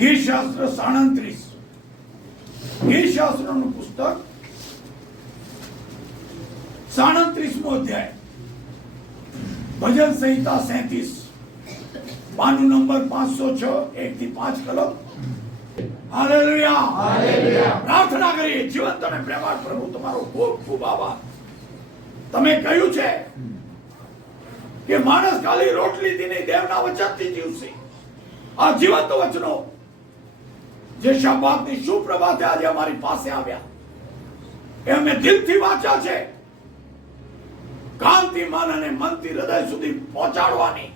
ગીતશાસ્ત્ર 37, ગીતશાસ્ત્રનું પુસ્તક 37મો અધ્યાય, ભજન સંહિતા 37, પાનું નંબર 506, 1 થી 5 કલમ. Hallelujah, hallelujah. પ્રાર્થના કરીએ. જીવંત અને પ્રેમાળ પ્રભુ, તમારો ખૂબ ખૂબ આભાર. તમે કહ્યું છે કે માણસ ખાલી રોટલીથી નહીં, દેવના વચનથી જીવશે. આ જીવંત વચનો જે શાબાતની સુપ્રભાતે આજે અમારી પાસે આવ્યા, એ અમે દિલથી વાંચ્યા છે. કાનથી મન અને મનથી હૃદય સુધી પહોંચાડવાની,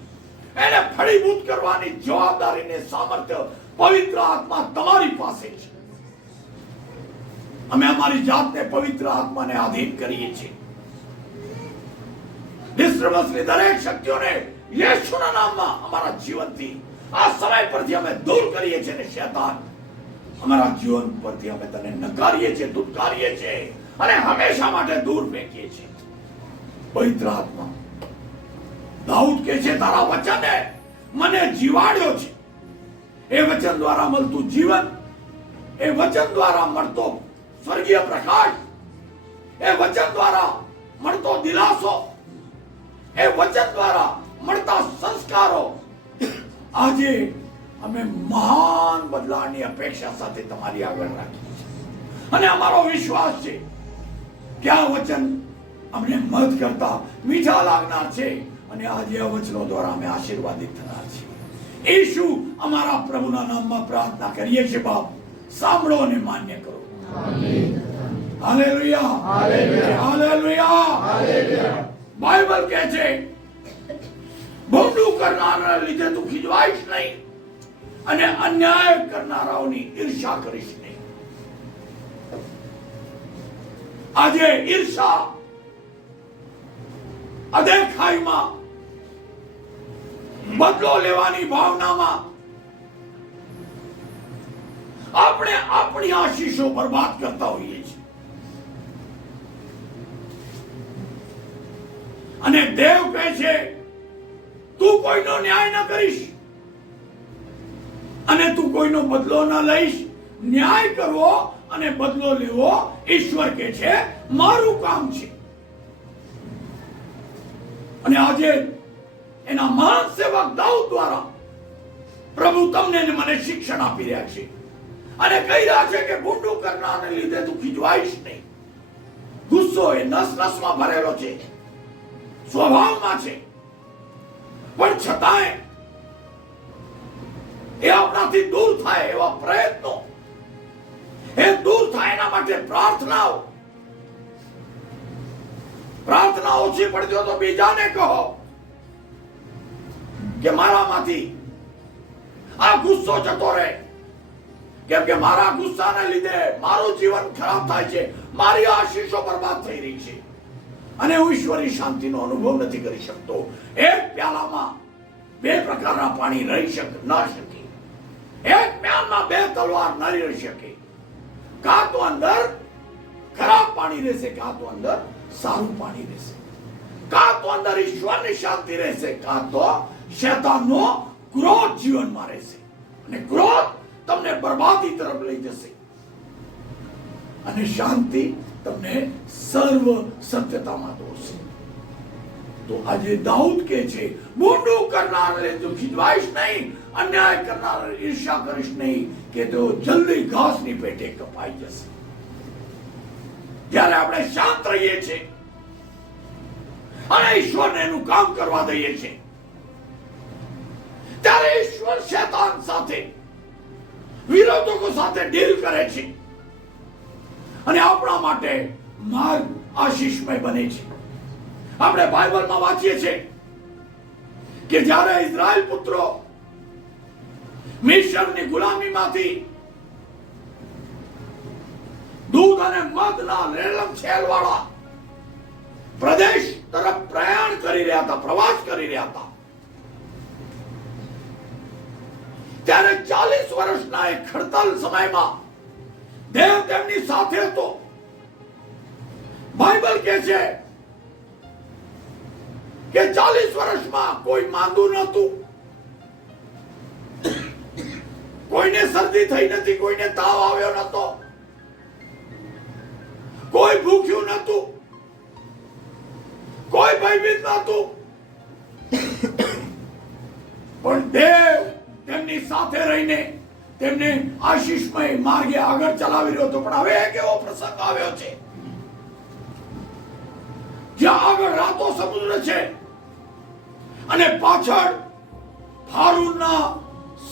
એને ફળીભૂત કરવાની જવાબદારીને સામર્થ્ય પવિત્ર આત્મા તમારી પાસે છે. અમે અમારી જાતને પવિત્ર આત્માને આધીન કરીએ છીએ. ડિસ્ટર્બન્સની દરેક શક્તિઓને યેશુના નામમાં અમારા જીવનથી આ સમય પરથી અમે દૂર કરીએ છીએ. અને શૈતાન, અમારા જીવન પરથી અમે તને નકારીએ છીએ, ધુતકારીએ છીએ અને હંમેશા માટે દૂર ફેંકીએ છીએ. પવિત્ર આત્મા, દાઉદ કહે છે, તારા વચને મને જીવાડ્યો છે. એ વચન દ્વારા મળતું જીવન, એ વચન દ્વારા મળતો સ્વર્ગીય પ્રકાશ, એ વચન દ્વારા મળતો દિલાસો, એ વચન દ્વારા મળતા સંસ્કારો, આજે અમે મહાન બદલાવની અપેક્ષા સાથે તમારી આગળ રાખીએ છીએ. અને અમારો વિશ્વાસ છે કે આ વચન અમને મત કરતા મીઠા લાગનાર છે. અને આજે આ વચનો દ્વારા અમે આશીર્વાદિત થનાર છીએ. ઈશુ અમારા પ્રભુના નામમાં પ્રાર્થના કરીએ છીએ. બાપ, સાંભળો અને માન્ય કરો. Hallelujah, hallelujah, hallelujah. બાઇબલ કહે છે, ભોંડું કરનારાના લીધે તું ખીજવાઈશ નહીં અને અન્યાય કરનારાઓની ઈર્ષા કરીશ નહીં. આજે ઈર્ષા અદેખાઈમાં, બદલો લેવાની ભાવનામાં આપણે આપણી આશીષો બરબાદ કરતા હોઈએ છીએ. અને દેવ કહે છે, તું કોઈનો ન્યાય ન કરીશ અને તું કોઈનો બદલો ન લઈશ. ન્યાય કરવો અને બદલો લેવો ઈશ્વર કહે છે મારું કામ છે. અને આજે એના મહાન સેવક દાઉદ દ્વારા પ્રભુ તમને ને મને શિક્ષણ આપી રહ્યા છે અને કહી રહ્યા છે કે ભૂંડું કરનારને લીધે તું ખીજવાઈશ નહીં. ગુસ્સો એ નસ નસમાં ભરેલો છે, સ્વભાવમાં છે, પણ છતાંય એ આપણાથી દૂર થાય એવા પ્રયત્નો, એ દૂર થાય એના માટે પ્રાર્થના ઓછી પડતી હોય તો બીજાને કહો કે મારામાંથી આ ગુસ્સો જતો રહે. કેમ કે મારા ગુસ્સાને લીધે મારું જીવન ખરાબ થાય છે, મારી આશીષો બરબાદ થઈ રહી છે અને હું ઈશ્વરી શાંતિનો અનુભવ નથી કરી શકતો. એક પ્યાલામાં બે પ્રકારના પાણી રહી શકે ન શકે. એક પ્યાલામાં બે તલવાર ન રહી શકે. કાં તો અંદર ખરાબ પાણી રહેશે, કાં તો અંદર સારું પાણી રહેશે. કાં તો અંદર ઈશ્વરની શાંતિ રહેશે, કાં તો શૈતાનનો ક્રોધ જીવનમાં રહેશે. અને ક્રોધ તમને બરબાદી તરફ લઈ જશે અને શાંતિ તમને સર્વ સત્યતામાં દોરશે. તો આજે દાઉદ કહે છે, ભૂંડું કરનારને તું ખીજવાઈશ નહીં, અન્યાય કરનાર ઈર્ષા કરીશ નહીં, કે તેઓ જલ્દી ઘાસની પેટે કપાઈ જશે. જ્યારે આપણે શાંત રહીએ છીએ અને ઈશ્વરને એનું કામ કરવા દઈએ છીએ, ત્યારે ઈશ્વર શૈતાન સાથે, વિરોધકો સાથે ડીલ કરે છે અને આપણા માટે માર્ગ આશીષમય બને છે. આપણે બાઇબલમાં વાંચીએ છીએ કે જ્યારે ઇઝરાયલ પુત્રો મિસ્રની ગુલામીમાંથી દૂધ અને મધના રેલમછેલ વાળા પ્રદેશ તરફ પ્રયાણ કરી રહ્યા હતા, પ્રવાસ કરી રહ્યા હતા, ત્યારે 40 વર્ષના એક ખડતલ સમયમાં દેવ તેમની સાથે હતો. બાઇબલ કહે છે કે 40 વર્ષમાં કોઈ માંદું નહોતું, કોઈને શરદી થઈ નથી, કોઈને તાવ આવ્યો નતો, કોઈ ભૂખ્યું નતું, કોઈ ભયભીત નતું, પણ દેવ તેમની સાથે રહીને તેમને આશીષમય માર્ગે આગળ ચલાવી રહ્યો હતો. પણ હવે એક એવો પ્રસંગ આવ્યો છે જ્યાં આગળ રાતો સમુદ્ર છે અને પાછળ ફારૂના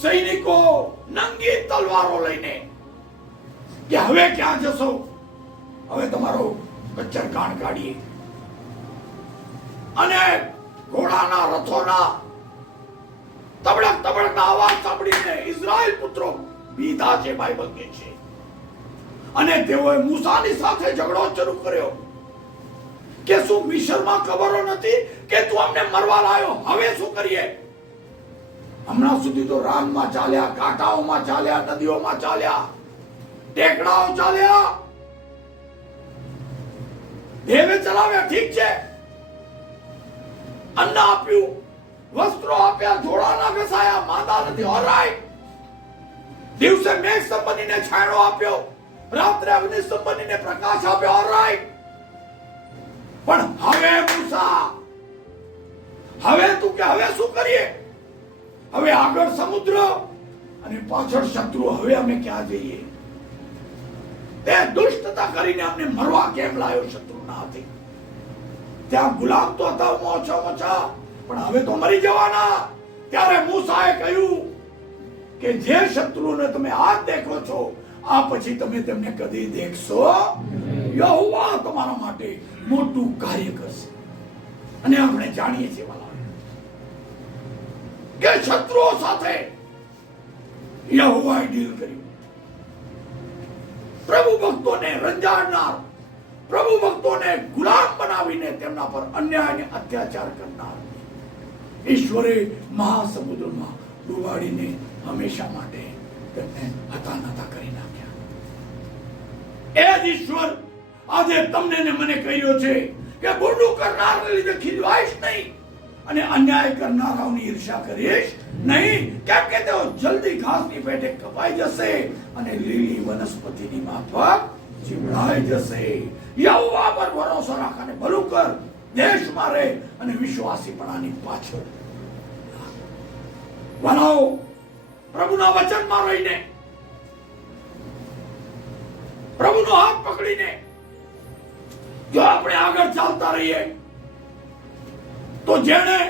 સૈનિકો નંગી તલવારો લઈને કે હવે ક્યાં જશો, હવે તમારો કચ્ચર કાન કાઢીએ. અને ઘોડાના રથોના તબડક તબડકના અવાજ સાંભળીને ઇઝરાયલ પુત્રો બીધા છે, બાઇબલ કહે છે. અને તેઓએ મૂસાની સાથે ઝઘડો શરૂ કર્યો કે શું મિસ્રમાં ખબરો નથી કે તું અમને મરવા લાયો, હવે શું કરીએ? હમણાં સુધી તો રાનમાં ચાલ્યા, કાંટાઓમાં ચાલ્યા, નદીઓમાં ચાલ્યા, ટેકડાઓ ચાલ્યા, દેવે ચલાવ્યા, ઠીક છે, અન્ન આપ્યું, વસ્ત્રો આપ્યા, જોડાના ઘસાયા, માંદા નથી, ઓલરાઈટ. દિવસે મેઘ સંબંધીને છાંયડો આપ્યો, રાત્રે અગ્નિ સંબંધીને પ્રકાશ આપ્યો, ઓલરાઈટ. પણ હવે મૂસા, હવે તું કે હવે શું કરીએ? હવે આગળ સમુદ્ર અને પાછળ શત્રુ, હવે અમે ક્યાં જઈએ? તે દુષ્ટતા કરીને અમને મરવા કેમ લાયો શત્રુના હાથે? ત્યાં ગુલામ તો હતા ઓછા, પણ હવે તો મરી જવાના. ત્યારે મૂસાએ કહ્યું કે જે શત્રુને તમે આજ દેખો છો, આ પછી તમે તેમને કદી દેખશો. યહોવા તમારા માટે મોટું કાર્ય કરશે. અને આપણે જાણીએ છીએ કે શત્રુઓ સાથે યહોવાએ ડીલ કર્યું. પ્રભુ ભક્તોને રંજાડનાર, પ્રભુ ભક્તોને ગુલામ બનાવીને તેમના પર અન્યાય અને અત્યાચાર કરનાર ઈશ્વરે મહાસમુદ્રમાં ડૂબાડીને હંમેશા માટે તેમને હતાનતા કરી નાખ્યા. એ જ ઈશ્વર આજે તમને ને મને કહ્યો છે કે બુરડું કરનારને લીધે ખીજવાઈશ નહીં અને અન્યાય કરનારાઓની ઈર્ષા કરીશ નહીં, કેમ કે તેઓ જલ્દી ઘાસની પેટે કપાઈ જશે અને લીલી વનસ્પતિની માફક ચીવડાઈ જશે. યહોવા પર ભરોસો રાખ અને ભલું કર, દેશમાં રહે અને વિશ્વાસીપણાની પાછળ. વાલાઓ, પ્રભુના વચનમાં રહીને, પ્રભુનો હાથ પકડીને જો આપણે આગળ ચાલતા રહીએ તો જેને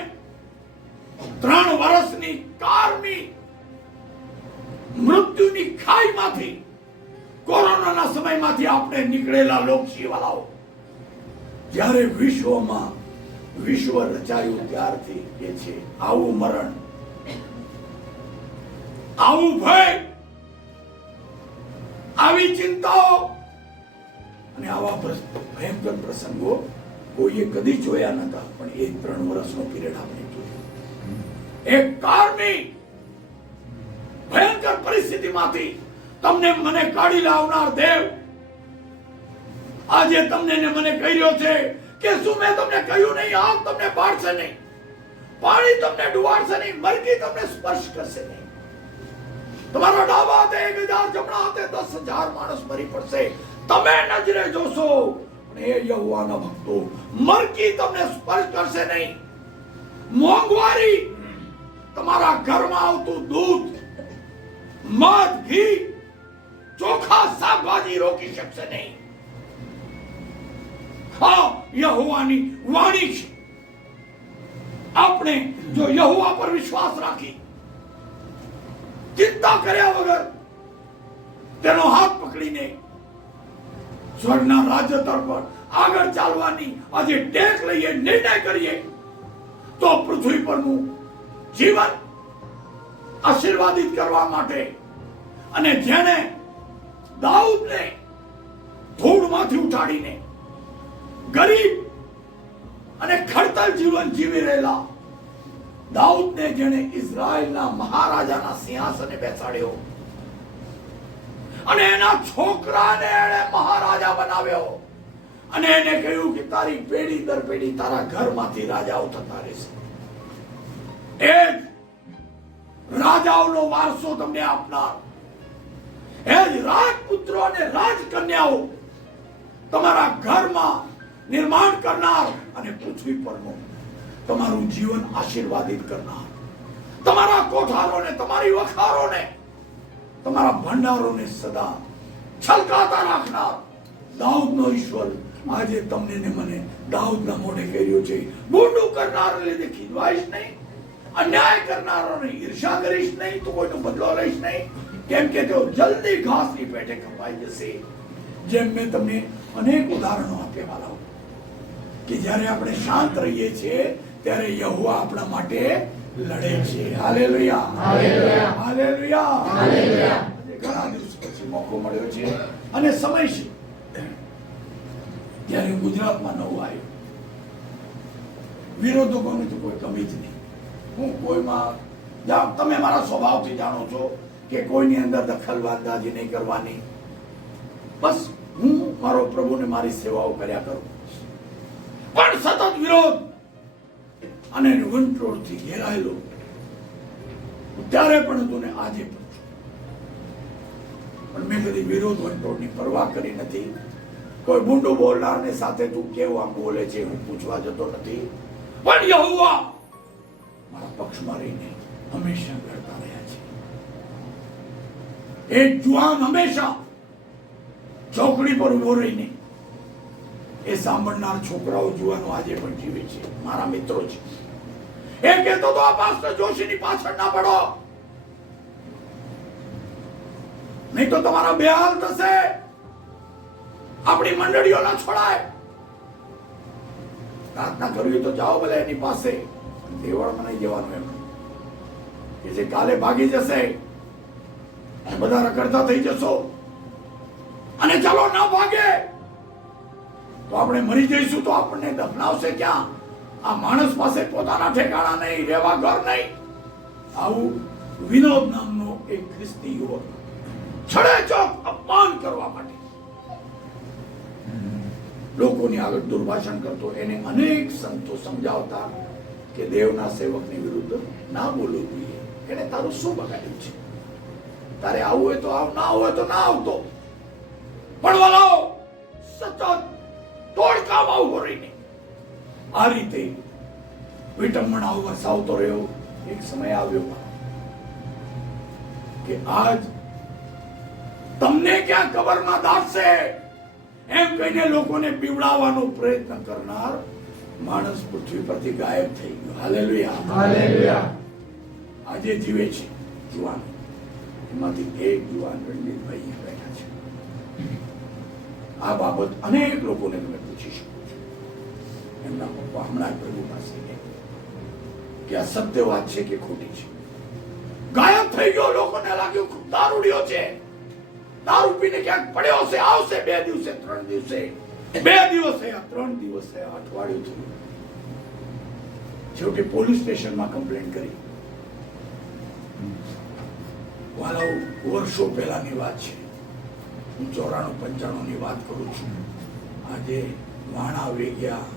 3 વર્ષની કારની મૃત્યુની ખાઈમાંથી, કોરોનાના સમયમાંથી આપણે નીકળેલા લોક છીએ વાલાઓ, જ્યારે વિશ્વમાં વિશ્વ રચાયું ત્યારથી એ છે આવું મરણ, આવું ભય, આવી ચિંતાઓ અને આવા ભયંકર પ્રસંગો કોઈએ કદી જોયા નતા. પણ એ 3 વર્ષનો પીરિયડ આપણે જોયો. એક કારની ભયંકર પરિસ્થિતિમાંથી તમને મને કાઢી લાવનાર દેવ આજે તમને ને મને કહી રહ્યો છે કે શું મેં તમને કહ્યું નહીં, આગ તમને બાળશે નહીં, પાણી તમને ડુબાડશે નહીં, મરકી તમને સ્પર્શ કરશે નહીં. તમારા ડાબા હાથે 1000, જમણા હાથે 10,000 માણસ મરી પડશે, તમે નજરે જોશો, પણ એ યહોવાના ભક્તો, મરકી તમને સ્પર્શ કરશે નહીં. મોંઘવારી તમારા ઘરમાં આવતું દૂધ, મધ, ઘી, ચોખા, શાકભાજી રોકી શકશે નહીં. હા, યહોવાની વાણી છે. આપણે જો યહોવા પર વિશ્વાસ રાખી, ચિંતા કર્યા વગર તેનો હાથ પકડીને સ્વર્ગના રાજ્ય તરફ આગળ ચાલવાની આજે ટેક લઈએ, નિર્ણય કરીએ, તો પૃથ્વી પરનું જીવન આશીર્વાદિત કરવા માટે, અને જેને દાઉદને ધૂળમાંથી ઉઠાડીને ગરીબ અને ખડતલ જીવન જીવી રહેલા દાઉદને જેણે ઇઝરાયલના મહારાજાના સિંહાસને બેસાડ્યો અને એના છોકરાને એણે મહારાજા બનાવ્યો અને એને કહ્યું કે તારી પેઢી દર પેઢી તારા ઘરમાંથી રાજાઓ થતા રહેશે. એ રાજાઓનો વારસો તમને આપનાર, એ જ રાજપુત્રો અને રાજકન્યાઓ તમારા ઘરમાં નિર્માણ કરનાર અને પૃથ્વી પરનું તમારું જીવન આશીર્વાદિત કરનાર, તમારા કોઠારોને, તમારી વખારોને, તમારા ભંડારોને સદા છલકાતા રાખનાર દાઉદનો ઈશ્વર આજે તમને ને મને દાઉદના મોઢે કર્યો છે. બોંડું કરનાર લીધે ખીજવાઈશ નહીં, અન્યાય કરનારોને ઈર્ષા કરીશ નહીં, તો કોઈનો બદલો લઈશ નહીં, કેમ કે તેઓ જલ્દી ઘાસની પેટે કપાઈ જશે. જેમ મેં તમને અનેક ઉદાહરણો આપ્યા વાલાઓ, કે જ્યારે આપણે શાંત રહીએ છીએ ત્યારે યહોવા આપણા માટે લડે છે. Hallelujah, hallelujah, hallelujah, hallelujah. ઘણા દિવસ પછી મોકો મળ્યો છે અને સમય છે ત્યારે ગુજરાતમાં નવું આવ્યું. વિરોધકોને તો કોઈ કમી જ નહીં. હું કોઈમાં, તમે મારા સ્વભાવથી જાણો છો કે કોઈની અંદર દખલઅંદાજી નહીં કરવાની. બસ હું મારો પ્રભુને મારી સેવાઓ કર્યા કરું. પણ સતત વિરોધ અને વંટોળથી ઘેરાયેલો ત્યારે પણ હતું ને આજે પણ. પણ મેં કદી વિરોધ વંટોળની પરવા કરી નથી. કોઈ બુંડું બોલનારને સાથે તું કેવું આમ બોલે છે હું પૂછવા જતો નથી. પણ યહોવા મારા પક્ષમાં રહીને હંમેશા લડતા રહ્યા છે. એક જુવાન હંમેશા ચોકડી પર ઉભો રહીને એ સાંભળનાર છોકરાઓ જુવાનો આજે પણ જીવે છે, મારા મિત્રો છે. એ કહેતો તો આ પાસ્ટર જોશીની પાછળ ના પડો, નહીં તો તમારા બેહાલ થશે, આપણી મંડળીઓ ના છોડાય. પ્રાર્થના કરવી તો જાઓ ભલે એની પાસે, દેવળમાં નહીં જવાનું. એમ કે જે કાલે ભાગી જશે અને બધા રખડતા થઈ જશો અને ચાલો ના ભાગે તો આપણે મરી જઈશું, તો આપણને દફનાવશે ક્યાં? આ માણસ પાસે પોતાના ઠેકાણા નહીં, રહેવા ઘર નહીં. આવું વિનોદ નામનો એક ખ્રિસ્તી યુવક છડેચોક અપમાન કરવા માટે લોકોની આગળ દુર્ભાષણ કરતો. એને અનેક સંતો સમજાવતા કે દેવના સેવકની વિરુદ્ધ ના બોલવું જોઈએ. એને તારું શું બગાડ્યું છે? તારે આવું હોય તો આવ, ના હોય તો ના આવતો. પણ વાલાઓ સતત તોડકામાં ઉભો રહીને આ રીતે વિટંબણાઓ વરસાવતો રહ્યો. એક સમય આવ્યો કે આજ તમને ક્યાં કબરમાં દાટશે એમ કહીને લોકોને પીવડાવવાનો પ્રયત્ન કરનાર માણસ પૃથ્વી પરથી ગાયબ થઈ ગયો. Hallelujah, hallelujah. આજે જીવે છે જુવાન. એમાંથી એક જુવાન રણજીતભાઈ બેઠા છે. આ બાબત અનેક લોકોને તમે પૂછી શકો છો. એમના પપ્પા હમણાં પ્રભુ પાસે કે આ સત્ય વાત છે કે ખોટી છે. ગાયબ થઈ ગયો. લોકોને લાગ્યું ખૂબ દારૂડિયો છે, દારૂ પીને ક્યાંક પડ્યો છે, આવશે 2 દિવસે, 3 દિવસે, 2 દિવસે, 3 દિવસે, અઠવાડિયું થયું. છેવટે પોલીસ સ્ટેશનમાં કમ્પ્લેન કરી. વાલાઓ વર્ષો પહેલાની વાત છે. હું 94-95 ની વાત કરું છું. આજે વાણા વેગ્યા.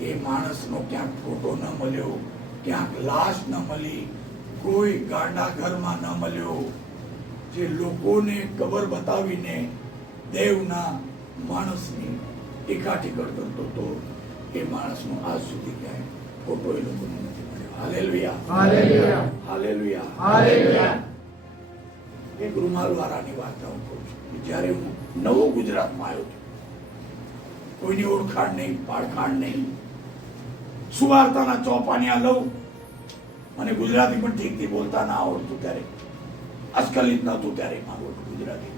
એ માણસનો ક્યાંક ફોટો ન મળ્યો, ક્યાંક લાશ ન મળી, કોઈ ગાંડા ઘરમાં ન મળ્યો. જે લોકોને કબર બતાવીને દેવના માણસની ટીકા-ટીકડ કરતો હતો, એ માણસનો આજ સુધી ક્યાંય ફોટો એ લોકોને નથી મળ્યો. Hallelujah, hallelujah, hallelujah, hallelujah. એક રૂમાલવાળાની વાત હું કહું છું. જ્યારે હું નવો ગુજરાતમાં આવ્યો હતો, કોઈની ઓળખાણ નહીં, પાળખાણ નહીં, સુવાર્તાના ચોપાનિયા લઉં. મને ગુજરાતી પણ ઠીકથી બોલતા ના આવડતું ત્યારે, અસ્ખલિત નહોતું ત્યારે મારું ગુજરાતી.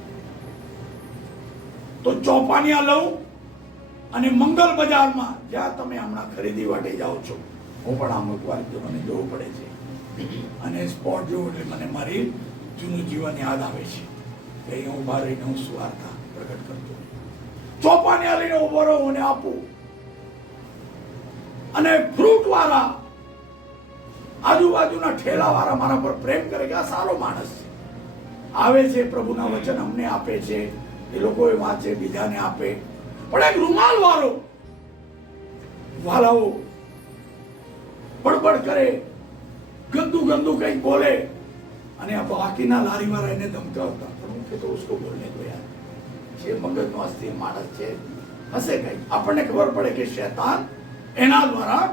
તો ચોપાનિયા લઉં અને મંગલ બજારમાં, જ્યાં તમે હમણાં ખરીદી માટે જાઓ છો, હું પણ અમુક વાર જો મને જવું પડે છે અને સ્પોટ જોઉં એટલે મને મારી જૂનું જીવન યાદ આવે છે. અહીં ઉભા રહીને હું સુવાર્તા પ્રગટ કરતો. ચોપાનિયા લઈને ઉભો રહું અને આપું. અને ફ્રૂટ વાળા, આજુબાજુના ઠેલા વાળા મારા પર પ્રેમ કરે કે આ સારો માણસ છે, આવે છે, પ્રભુના વચન અમને આપે છે, એ લોકો એ વાંચે, બીજાને આપે. પણ એક રૂમાલ વાળો વાલાઓ બડબડ કરે, ગંદુ ગંદુ કંઈક બોલે, અને આ બાકીના લારી વાળા એને ધમકાવતા, હું કે તો उसको बोलने दो यार, જે મગજનો અસ્થિર માણસ છે, હશે કઈ. આપણને ખબર પડે કે શૈતાન એના દ્વારા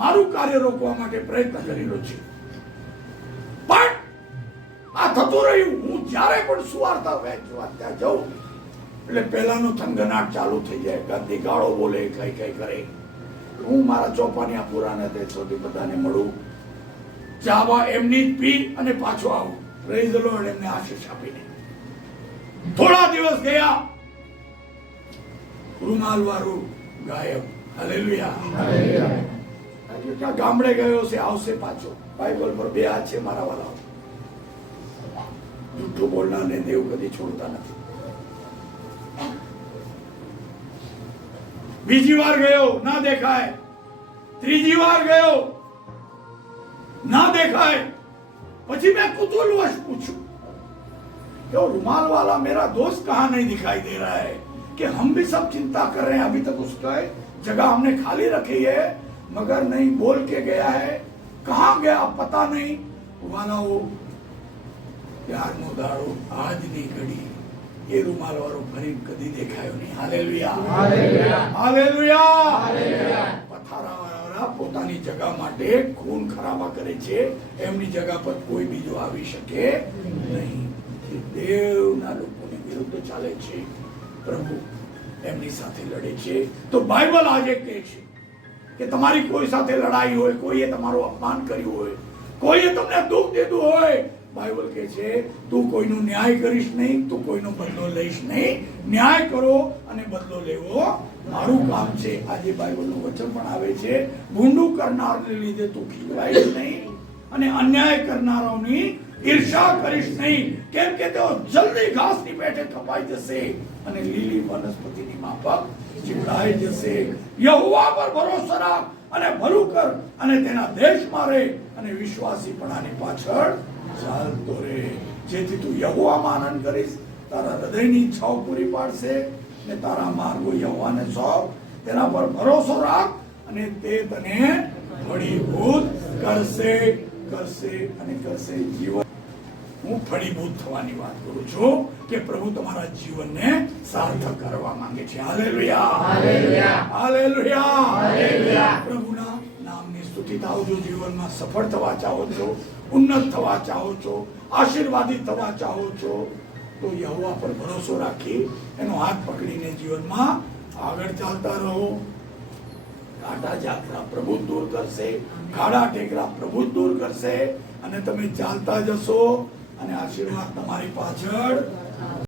મારું કાર્ય રોકવા માટે પ્રયત્ન કરી રહ્યો છે. પણ આ થતું રહ્યું. હું જ્યારે પણ સુવાર્તા વહેંચવા ત્યાં જાઉં એટલે પહેલાનો થનગનાટ ચાલુ થઈ જાય, ગંદી ગાળો બોલે, કઈ કઈ કરે. હું મારા ચોપાનિયા પુરાને તે છોડી બધાને મળું, ચાવા એમની જ પી અને પાછો આવું. પ્રેઝ ધ લોર્ડ, એમને આશીષ આપીને. થોડા દિવસ ગયા, રૂમાલ વાળું ગાયબ. હાલેલુયા. ગામડે ગયો છે, આવશે પાછો. બાઇબલ પર 2 હાથ છે મારા વાળા. જૂઠું બોલનારને દેવ કદી છોડતા નથી. બીજી વાર ગયો, ના દેખાય. ત્રીજી વાર ગયો, ના દેખાય. પછી मैं कुतूहलवश पूछूं, क्यों रुमाल वाला मेरा दोस्त कहाँ नहीं दिखाई दे रहा है? कि हम भी सब चिंता कर रहे हैं, अभी तक उसका जगह हमने खाली रखी है, मगर नहीं बोल के गया है. कहाँ गया पता नहीं. वाला वो प्यार नो दाड़ो આજની ઘડી એ રૂમાલ વાળો ફરી કદી દેખાયો નહીં. Hallelujah, hallelujah, hallelujah. પથારા વાળા પોતાની જગા માટે ખૂન ખરાબા કરે છે, એમની જગા પર કોઈ બીજો આવી શકે નહીં. દેવના લોકોની વિરુદ્ધ ચાલે છે, પ્રભુ એમની સાથે લડે છે. તો બાઇબલ આજે કહે છે કે તમારી કોઈ સાથે લડાઈ હોય, કોઈએ તમારું અપમાન કર્યું હોય, કોઈએ તમને દુઃખ દીધું હોય, બાઇબલ કહે છે તું કોઈનો ન્યાય કરીશ નહીં, તું કોઈનો બદલો લઈશ નહીં. ન્યાય કરો અને બદલો લેવો મારું કામ છે. આજે બાઇબલનું વચન પણ આવે છે, ભૂંડું કરનારને લીધે તું ખીજવાઈશ નહીં અને અન્યાય કરનારાઓની ઈર્ષા કરીશ નહીં, કેમ કે તેઓ જલ્દી ઘાસની પેટે કપાઈ જશે અને લીલી વનસ્પતિની માફક ચીવડાઈ જશે. યહોવા પર ભરોસો રાખ અને ભલું કર અને તેના દેશમાં રહે અને વિશ્વાસીપણાની પાછળ ચાલતો રહે, જેથી તું યહોવામાં આનંદ કરીશ. તારા હૃદયની ઈચ્છાઓ પૂરી પાડશે અને તારા માર્ગો યહોવાને સોંપ. તેના પર ભરોસો રાખ અને તે તને ફળીભૂત કરશે, કરશે અને કરશે. જીવન હું ફળીભૂત થવાની વાત કરું છું કે પ્રભુ તમારા જીવનને સાર્થક કરવા માંગે છે. Hallelujah, hallelujah, hallelujah, hallelujah. પ્રભુના નામની સ્તુતિ થાઓ. જો જીવનમાં સફળ થવા ચાહો છો, ઉન્નત થવા ચાહો છો, આશીર્વાદિત થવા ચાહો છો, તો યહોવા પર ભરોસો રાખી એનો હાથ પકડીને જીવનમાં આગળ ચાલતા રહો. કાંટા જાતરા પ્રભુ દૂર કરશે, ખાડા ટેકરા પ્રભુ દૂર કરશે અને તમે ચાલતા જશો અને આશીર્વાદ તમારી પાછળ